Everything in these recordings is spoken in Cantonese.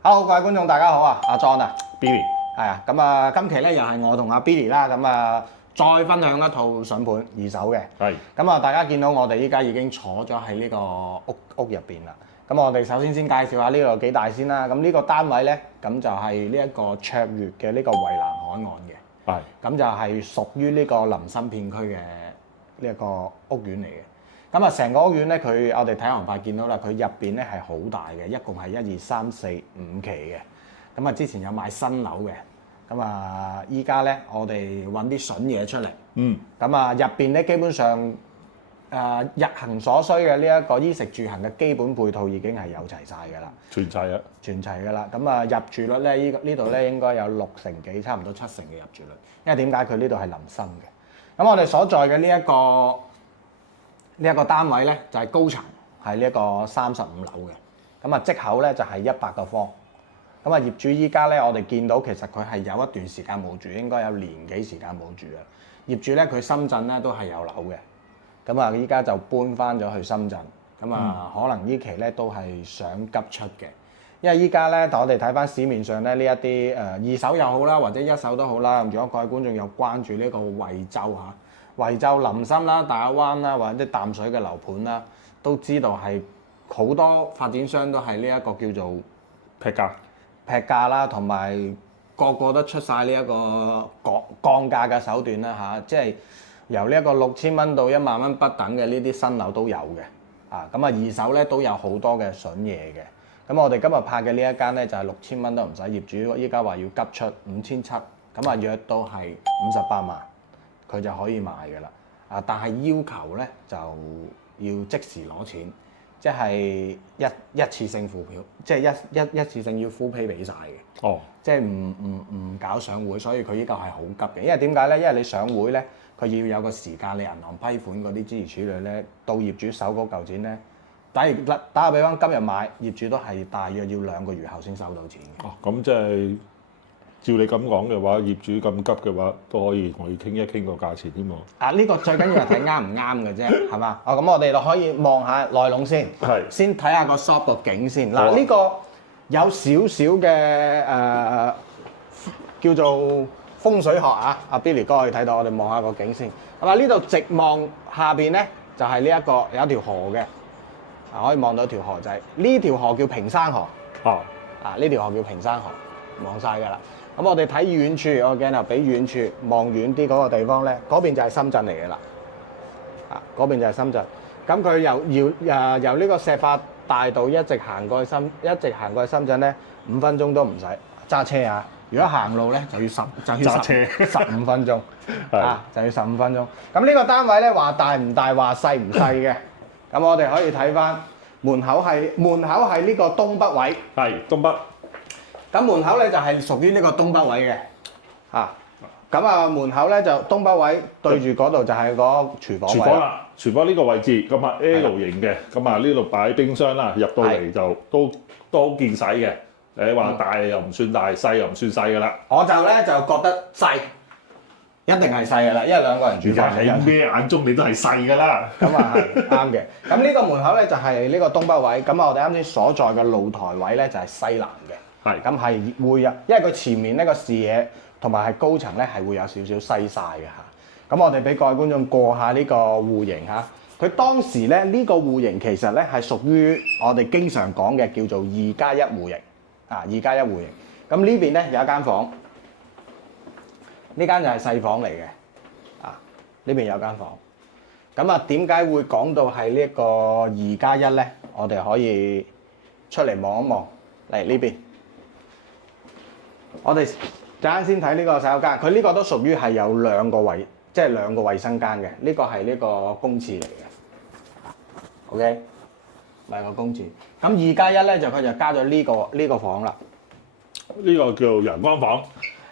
Hello，各位觀眾大家好啊，阿 John 啊 Billy 係啊，咁啊今期咧又係我同阿 Billy 啦，咁啊再分享一套筍盤二手嘅，係咁啊大家見到我哋依家已經坐咗喺呢個屋入邊啦，咁我哋首先介紹下呢度幾大先啦，咁呢個單位咧咁就係呢一個卓越嘅呢個蔚藍海岸嘅，係咁就係屬於呢個林森片區嘅呢一個屋苑嚟嘅。咁啊，成個屋苑咧，我哋睇航拍見到啦，佢入邊咧係好大嘅，一共係1、2、3、4、5期嘅。咁啊，之前有買新樓嘅，咁啊，依家咧我哋揾啲筍嘢出嚟。咁啊，入邊咧基本上日行所需嘅呢一個衣食住行嘅基本配套已經係有齊晒㗎啦。全齊啊！全齊㗎啦，咁啊入住率咧，呢度咧應該有6成幾，差唔多7成嘅入住率。因為點解佢呢度係林森嘅？咁我哋所在嘅呢一個單位咧就係高層，係呢一個35樓嘅。咁啊，積口咧就係100個方。咁啊，業主依家咧，我哋見到其實佢係有一段時間冇住，應該有年幾時間冇住啦。業主咧佢深圳咧都係有樓嘅，咁啊依家就搬翻咗去深圳。咁啊，可能呢期咧都係想急出嘅，因為依家咧我哋睇翻市面上咧呢一啲二手又好啦，或者一手都好啦。如果各位觀眾有關注呢個惠州嚇。惠州林森啦、大灣啦，或者啲淡水嘅樓盤啦，都知道係好多發展商都係呢一個叫做劈價啦，同埋個個都出晒呢一個降價嘅手段啦嚇，即係由呢一個6000蚊到1萬蚊不等嘅呢啲新樓都有嘅。咁啊二手咧都有好多嘅筍嘢嘅。咁我哋今日拍嘅呢一間咧就係6000蚊都唔使，業主依家話要急出5700，咁啊約到係58萬。佢就可以賣㗎啦，但係要求咧就要即時攞錢，即係一次性付票，即係一次性要 full pay 俾晒嘅。哦，即係唔搞上會，所以佢依個係好急嘅。因為點解咧？因為你上會咧，佢要有個時間，你銀行批款嗰啲諸如此類咧，到業主手嗰嚿錢咧，打個比方，今日買業主都係大約要2個月後先收到錢嘅。哦，咁即係照你咁講嘅話，業主咁急嘅話，都可以同佢傾一傾個價錢添喎。呢個最緊要係睇啱唔啱嘅啫，係嘛？咁我哋就可以望下內籠先，先睇下個 shop 個景先。嗱，呢個有少少嘅叫做風水學啊，阿 Billy 哥可以睇到，我哋望下個景先。係嘛？呢度直望下邊咧，就係呢一個有一條河嘅，可以望到條河仔。呢條河叫平山河。呢條河叫平山河，望晒㗎啦。咁我哋睇遠處，我鏡頭俾遠處望遠啲嗰個地方咧，嗰邊就係深圳嚟嘅啦。嗰邊就係深圳。咁佢由呢個石化大道一直行過去深圳咧，5分鐘都唔使揸車啊。如果行路咧就要揸車15分鐘，就要15分鐘。咁呢個單位咧話大唔大，話細唔細嘅。咁我哋可以睇翻門口係呢個東北位。係東北。咁門口咧就係屬於呢個東北位嘅，咁啊門口咧就東北位對住嗰度就係個廚房位。廚房啦，廚房呢個位置咁啊 L 型嘅，咁啊呢度擺冰箱啦，入到嚟就都見使嘅。你話大又唔算大，細又唔算細㗎啦。我就咧就覺得細，一定係細㗎啦，因為2個人住飯。喺咩眼中你都係細㗎啦。咁啊係啱嘅。咁呢個門口咧就係呢個東北位，咁啊我哋啱先所在嘅露台位咧就係西南嘅。咁係會有，因為佢前面呢個視野同埋係高層咧係會有少少西曬嘅嚇。咁我哋俾各位觀眾過下呢個戶型嚇。佢當時咧呢個戶型其實咧係屬於我哋經常講嘅叫做2+1戶型2+1戶型。咁呢邊咧有一間房，呢間就係細房嚟嘅呢邊有間房。咁啊點解會講到係呢一個2+1咧？我哋可以出嚟望一望嚟呢邊。我哋陣間先睇呢個洗手間，佢呢個都屬於係有2個衛生間嘅，呢個係呢個公廁嚟嘅。OK， 係個公廁。咁2+1咧佢就加咗呢個房啦。呢個叫陽光房。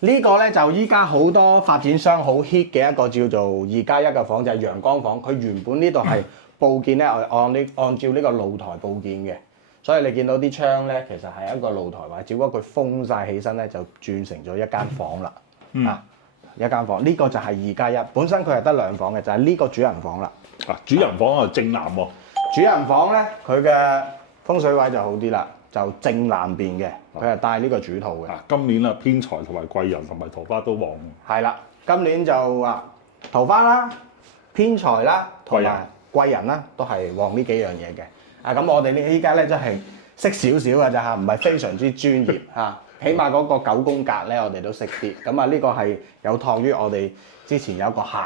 呢個咧就依家好多發展商好 hit 嘅一個叫做2+1嘅房，就係陽光房。佢原本呢度係佈建咧按照呢個露台佈建嘅。所以你見到啲窗咧，其實係一個露台位，只不過佢封晒起身咧，就轉成咗一間房啦。一間房，呢個就係2+1，本身佢係得2房嘅，就係呢個主人房啦。主人房啊正南喎。主人房咧，佢嘅風水位就好啲啦，就就正南邊嘅，佢係帶呢個主圖嘅。今年啦，偏財同埋貴人同埋桃花都旺。係啦，今年就話桃花啦、偏財啦同埋貴人啦，都係旺呢幾樣嘢嘅。咁我哋呢依家咧真係識少少嘅咋嚇，唔係非常之專業嚇。起碼嗰個9宮格咧，我哋都識啲。咁啊，呢個係有託於我哋之前有個客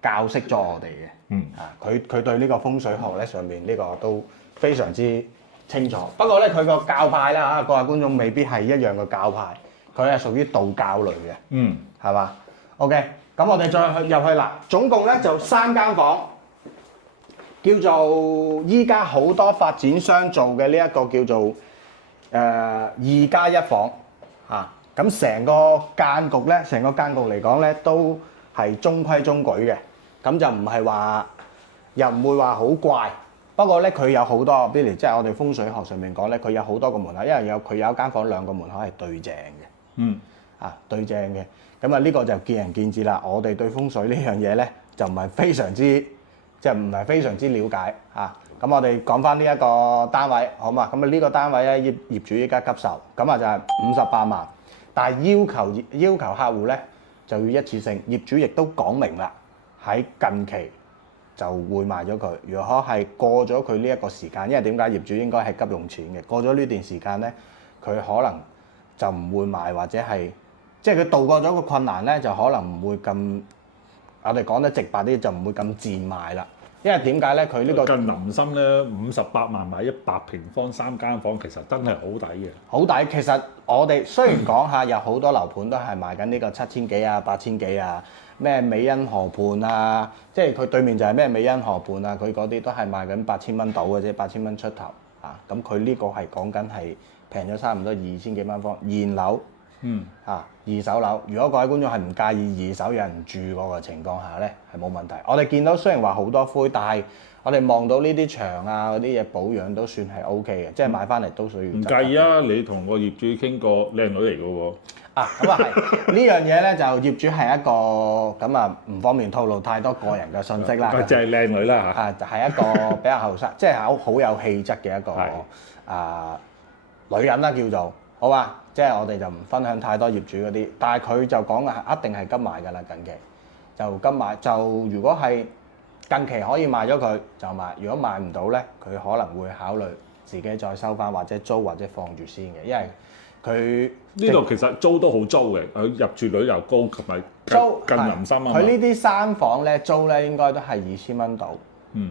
教識咗我哋嘅。佢對呢個風水學咧上面呢個都非常之清楚。不過咧，佢個教派啦嚇，各位觀眾未必係一樣嘅教派，佢係屬於道教類嘅。係嘛？OK，咁我哋再入去啦。總共咧就3間房，叫做依家好多發展商做嘅呢一個叫做2+1房嚇。咁成個間局咧，成個間局嚟講咧都係中規中矩嘅。咁就唔係話，又唔會話好怪。不過咧，佢有好多，譬如即係我哋風水學上面講咧，佢有好多個門口，因為佢有一間房2個門口係對正嘅。對正嘅。咁啊，呢個就見仁見智啦。我哋對風水呢樣嘢咧，就唔係非常之，即係唔係非常之了解嚇。咁我哋講翻呢一個單位，好嘛？咁啊，呢個單位咧，業主依家急售，咁啊就係58萬，但係要求客戶咧就要一次性。業主亦都講明啦，喺近期就會賣咗佢。如果係過咗佢呢一個時間，因為點解業主應該係急用錢嘅？過咗呢段時間咧，佢可能就唔會賣，或者係即係佢渡過咗個困難咧，就可能唔會咁，我哋講得直白啲，就唔會咁賤賣啦。因為點解咧？佢呢個近林森咧58萬買100平方3間房，其實真係好抵嘅。好抵。其實我哋雖然講下有好多樓盤都係賣緊呢個7000幾啊、8000幾啊，咩美欣河畔啊，即係佢對面就係咩美欣河畔啊，佢嗰啲都係賣緊8000蚊到嘅啫，8000蚊出頭啊。咁佢呢個係講緊係平咗差唔多2000幾蚊方現樓。二手樓，如果各位觀眾係唔介意二手有人住嗰個情況下咧，係冇問題。我哋見到雖然話好多灰，但係我哋望到呢啲牆啊嗰啲嘢保養都算係 OK 嘅，即係買翻嚟都屬於唔介意啊！你同個業主傾過靚女嚟嘅喎。咁啊係呢樣嘢咧，就業主係一個咁啊，唔方便透露太多個人嘅信息啦。就係靚女啦嚇。就係一個比較後生，即係好有氣質嘅一個女人啦，叫做好啊。即係我哋就唔分享太多業主嗰啲，但係佢就講一定係急賣㗎啦，近期就急賣。就如果係近期可以賣咗佢就賣，如果賣唔到咧，佢可能會考慮自己再收翻，或者租或者放住先嘅，因為佢呢度其實租都好租嘅，佢入住率又高，同埋近林森啊嘛。佢呢啲3房咧租咧應該都係2000蚊度。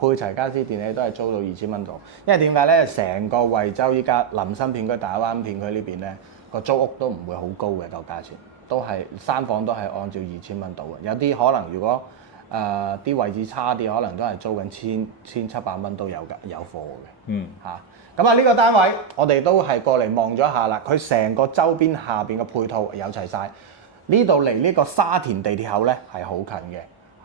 配齊家私電器都係租到2000蚊度，因為點解咧？成個惠州依家林森片區、大灣片區呢邊咧，個租屋都唔會好高嘅個價錢，都係3房都係按照2000蚊度嘅。有啲可能如果啲位置差啲，可能都係租緊1700蚊都有㗎，有貨嘅。咁啊呢個單位我哋都係過嚟望咗下啦，佢成個周邊下邊嘅配套有齊晒。呢度離呢個沙田地鐵口咧係好近嘅。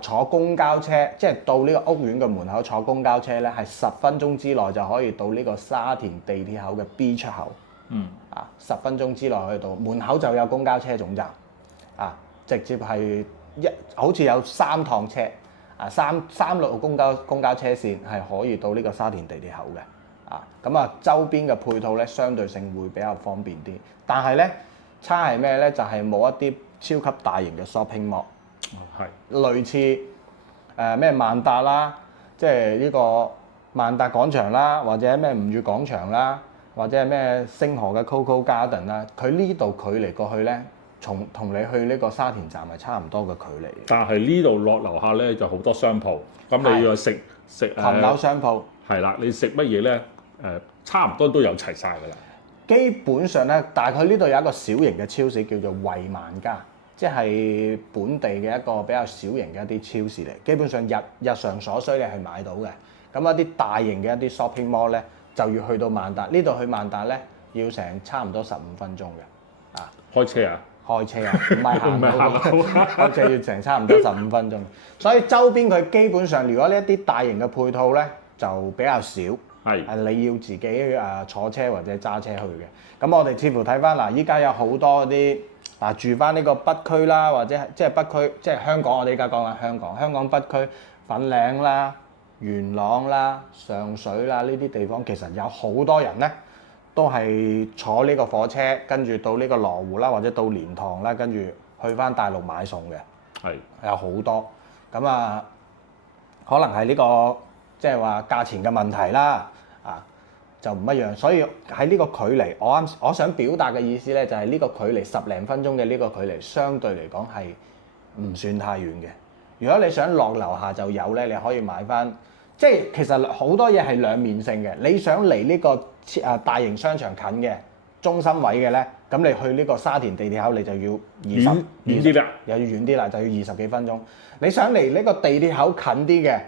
坐公交車，即係到呢個屋苑嘅門口坐公交車咧，係10分鐘之內就可以到呢個沙田地鐵口嘅 B 出口。10分鐘之內可以到，門口就有公交車總站。直接係好似有3趟車，三路公交車線係可以到呢個沙田地鐵口嘅。咁周邊嘅配套咧，相對性會比較方便啲。但係咧，差係咩咧？就係冇一啲超級大型嘅 shopping mall。類似咩萬達啦，即係呢個萬達廣場啦，或者咩吳悅廣場啦，或者係咩星河嘅 Coco Garden 啦，佢呢度距離過去咧，同你去呢個沙田站係差唔多嘅距離。但係呢度落樓下咧就好多商鋪，咁你要食唐樓商鋪係啦，你食乜嘢咧？差唔多都有齊晒㗎啦。基本上咧，大概呢度有一個小型嘅超市叫做惠萬家。即係本地嘅一個比較小型嘅一啲超市嚟，基本上日常所需你係買到嘅。咁一啲大型嘅一啲 shopping mall 咧，就要去到萬達。呢度去萬達咧，要成差唔多15分鐘嘅。開車啊？開車啊，唔係行路。開車要成差唔多15分鐘。所以周邊佢基本上，如果呢一啲大型嘅配套咧，就比較少。你要自己坐車或者揸車去嘅。咁我哋似乎睇翻嗱，依家有好多啲。住翻呢個北區啦，或者即係北區，即係香港。我哋而家講緊香港北區粉嶺啦、元朗啦、上水啦呢啲地方，其實有好多人咧都係坐呢個火車，跟住到呢個羅湖啦，或者到蓮塘啦，跟住去翻大陸買餸嘅，係有好多。咁啊，可能係呢個即係話價錢嘅問題啦，啊就唔一樣。所以喺呢個距離，我想表達嘅意思咧，就係呢個距離10零分鐘嘅呢個距離，相對嚟講係唔算太遠嘅。如果你想落樓下就有咧，你可以買翻。即係其實好多嘢係兩面性嘅。你想離呢個大型商場近嘅中心位嘅咧，咁你去呢個沙田地鐵口你就要遠啲啦，又要遠啲啦，就要20幾分鐘。你想離呢個地鐵口近啲嘅，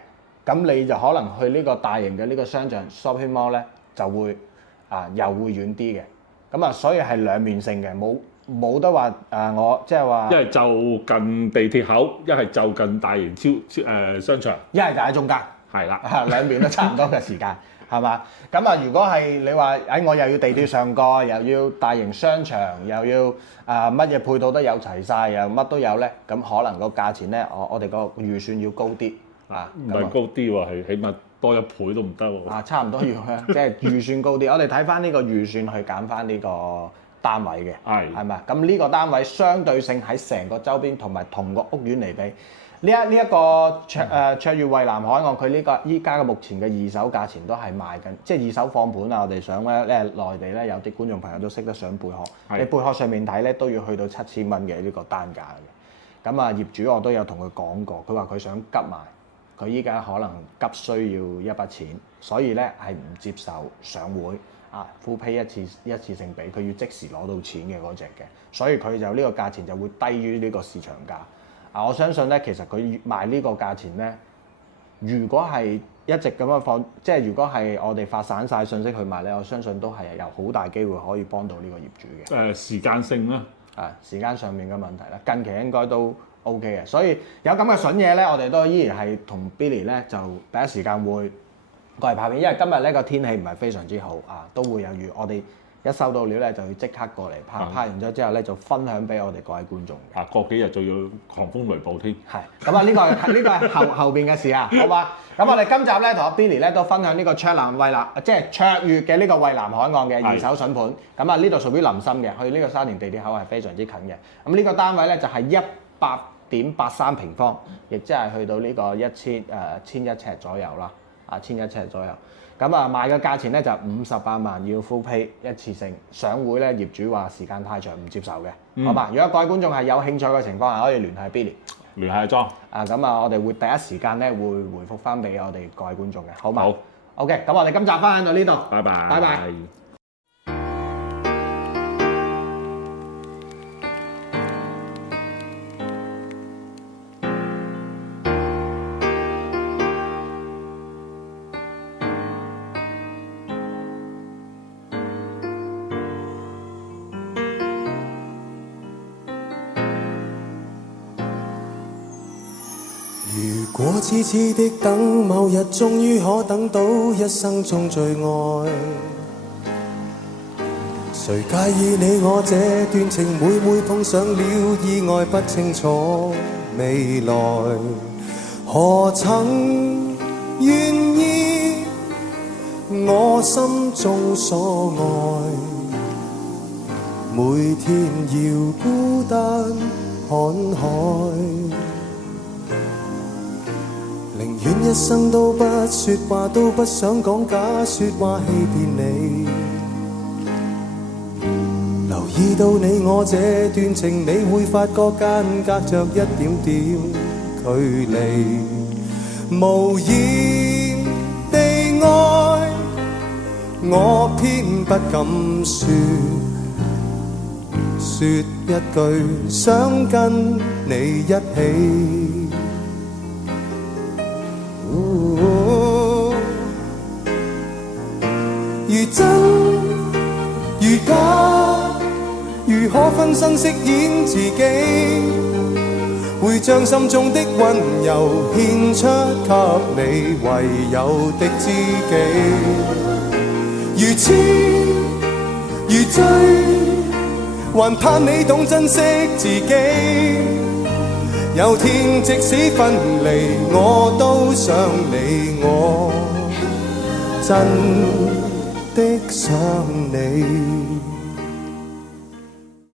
咁你就可能去呢個大型嘅呢個商場 shopping mall 咧，就會又會遠啲嘅。咁啊，所以係兩面性嘅，冇得話我即係話一係就近地鐵口，一係就近大型商場，一係就喺中間。係啦，兩邊都差唔多嘅時間，係嘛？咁啊，如果係你話我又要地鐵上蓋，又要大型商場，又要乜嘢配套都有齊晒，又乜都有咧，咁可能個價錢咧，我哋個預算要高啲唔係高啲喎，係起碼多1倍都唔得喎。差唔多要即係預算高啲。我哋睇翻呢個預算去揀翻呢個單位嘅，係咪？咁呢個單位相對性喺成個周邊同埋同個屋苑嚟比。呢一個卓越蔚藍海岸，佢呢個依家嘅目前嘅二手價錢都係賣緊，即係二手放盤啊！我哋想咧內地咧有啲觀眾朋友都識得上貝殼，你貝殼上面睇咧都要去到7000蚊嘅呢個單價嘅。咁啊業主我都有同佢講過，佢話佢想急賣，佢依家可能急需要一筆錢，所以咧係唔接受上會full pay 一次性俾，佢要即時攞到錢嘅嗰隻嘅，所以佢就呢個價錢就會低於呢個市場價。我相信咧，其實佢賣呢個價錢咧，如果係一直咁樣放，即係如果係我哋發散晒信息去賣咧，我相信都係有好大機會可以幫到呢個業主嘅。時間性啦，時間上面嘅問題啦，近期應該都 OK 嘅，所以有咁嘅筍嘢咧，我哋都依然係同 Billy 咧就第一時間會過嚟拍片，因為今日呢個天氣唔係非常之好都會有雨，我哋一收到料咧就要即刻過嚟拍，拍完咗之後咧就分享俾我哋各位觀眾。過幾日就要狂風雷暴添。係，咁呢個係後邊嘅事好嘛？咁我哋今集咧同阿 Billy 咧都分享呢個卓越嘅呢個蔚藍海岸嘅二手筍盤。咁呢度屬於林森嘅，去呢個沙田地鐵口係非常之近嘅。咁呢個單位咧就係100.83平方，亦即係去到呢個1100尺左右啦，1100尺左右。咁賣嘅價錢咧就58萬，要 full pay 一次性。上會咧業主話時間太長唔接受嘅，好嘛？如果各位觀眾係有興趣嘅情況下，可以聯繫 Billy，聯繫莊。我哋會第一時間咧會回覆翻俾我哋各位觀眾嘅，好嘛？好。OK，咁我哋今集分享到呢度，拜拜。拜拜。如果痴痴的等，某日終於可等到一生中最愛，誰介意你我這段情每碰上了意外，不清楚未來，何曾願意我心中所愛，每天要孤單看海，寧願一生都不說話，都不想講假說話欺騙你。留意到你我這段情，你會發覺間隔着一點點距離。無言地愛，我偏不敢說，說一句想跟你一起。如真如假，如可分身飾演自己，會將心中的溫柔獻出給你唯有的知己。如痴如醉，還盼你懂珍惜自己。有天即使分離，我都想你，我真的想你。